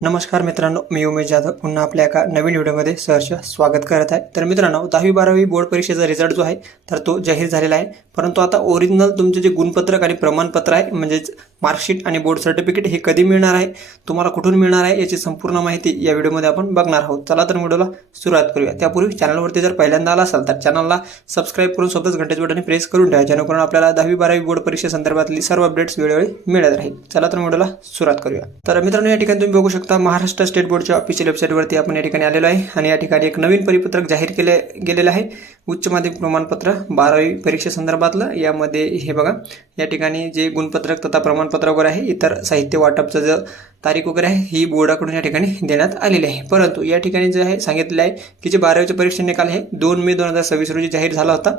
नमस्कार मित्रांनो, मी उमेश जाधव पुन्हा आपल्या एका नवीन व्हिडिओमध्ये सहर्ष स्वागत करत आहे। तर मित्रांनो, 10वी-12वी बोर्ड परीक्षेचा रिझल्ट जो आहे तर तो जाहीर झालेला आहे। परंतु आता ओरिजिनल तुमचे जे गुणपत्रक आणि प्रमाणपत्र आहे म्हणजेच मार्कशीट आणि बोर्ड सर्टिफिकेट हे कधी मिळणार आहे, तुम्हाला कुठून मिळणार आहे याची संपूर्ण माहिती या व्हिडिओमध्ये आपण बघणार आहोत। चला तर व्हिडिओला सुरुवात करूया। त्यापूर्वी चॅनलवरती जर पहिल्यांदा आला असाल तर चॅनलला सबस्क्राइब करून सोबतच घंटेचं बटन प्रेस करून ठेवा, जेणेकरून आपल्याला 10वी-12वी बोर्ड परीक्षे संदर्भातली सर्व अपडेट्स वेळोवेळी मिळत राहील। चला तर व्हिडिओला सुरुवात करूया। तर मित्रांनो, या ठिकाणी तुम्ही बघू शकता महाराष्ट्र स्टेट बोर्डच्या ऑफिशियल वेबसाईटवरती आपण या ठिकाणी आलेलो आहे आणि या ठिकाणी एक नवीन परिपत्रक जाहीर गेलेलं आहे। उच्च माध्यमिक प्रमाणपत्र 12वी परीक्षेसंदर्भातलं यामध्ये हे बघा, या ठिकाणी जे गुणपत्रक तथा प्रमाणपत्र वगैरे आहे, इतर साहित्य वाटपचं जे तारीख वगैरे आहे ही बोर्डाकडून या ठिकाणी देण्यात आलेली आहे। परंतु या ठिकाणी जे आहे सांगितलेलं आहे की जे 12वीचे परीक्षा निकाल आहे 2 मे 2026 रोजी जाहीर झाला होता,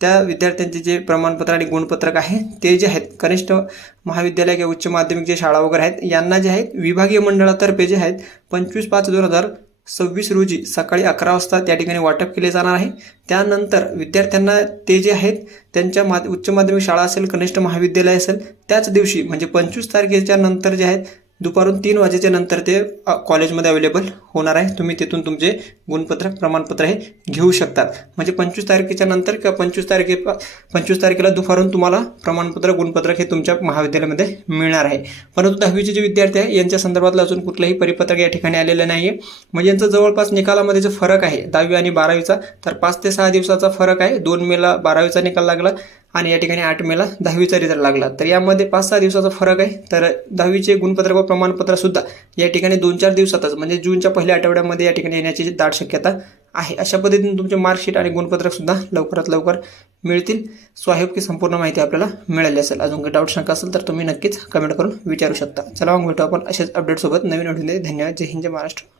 त्या विद्यार्थ्यांचे जे प्रमाणपत्र आणि गुणपत्रक आहे ते जे आहेत कनिष्ठ महाविद्यालय किंवा उच्च माध्यमिक जे शाळा वगैरे आहेत यांना जे आहेत विभागीय मंडळातर्फे जे आहेत 25/5/2026 रोजी सकाळी 11 वाजता त्या ठिकाणी वाटप केले जाणार आहे। त्यानंतर विद्यार्थ्यांना ते जे आहेत त्यांच्या उच्च माध्यमिक शाळा असेल, कनिष्ठ महाविद्यालय असेल, त्याच दिवशी म्हणजे 25 तारखेच्या नंतर जे आहेत दुपारून 3 वाजेच्या नंतर ते कॉलेजमध्ये अवेलेबल होणार आहे। तुम्ही तिथून तुमचे गुणपत्रक प्रमाणपत्र हे घेऊ शकतात। म्हणजे 25 तारखेच्या नंतर किंवा 25 तारखेला दुपारून तुम्हाला प्रमाणपत्र गुणपत्रक हे तुमच्या महाविद्यालयामध्ये मिळणार आहे। परंतु 10वीचे जे विद्यार्थी आहे यांच्या संदर्भातलं अजून कुठलंही परिपत्रक या ठिकाणी आलेलं नाही आहे। म्हणजे यांचा जवळपास निकालामध्ये जो फरक आहे 10वी आणि 12वीचा तर 5 ते 6 दिवसाचा फरक आहे। 2 मेला 12वीचा निकाल लागला आणि या ठिकाणी 8 मेला 10वीचा रिझल्ट लागला, तर यामध्ये 5-6 दिवसाचा फरक आहे। तर 10वीचे गुणपत्रक व प्रमाणपत्र सुद्धा या ठिकाणी 2-4 दिवसातच म्हणजे जूनच्या पहिल्या आठवड्यामध्ये या ठिकाणी येण्याची दाट शक्यता आहे। अशा पद्धतीने तुमचे मार्कशीट आणि गुणपत्रक सुद्धा लवकरात लवकर मिळतील। सो आय होप की संपूर्ण माहिती आपल्याला मिळाली असेल। अजून काही डाऊट शंका असेल तर तुम्ही नक्कीच कमेंट करून विचारू शकता। चला मग भेटू आपण अशाच अपडेट सोबत नवीन व्हिडिओमध्ये। धन्यवाद। जय हिंद, जय महाराष्ट्र।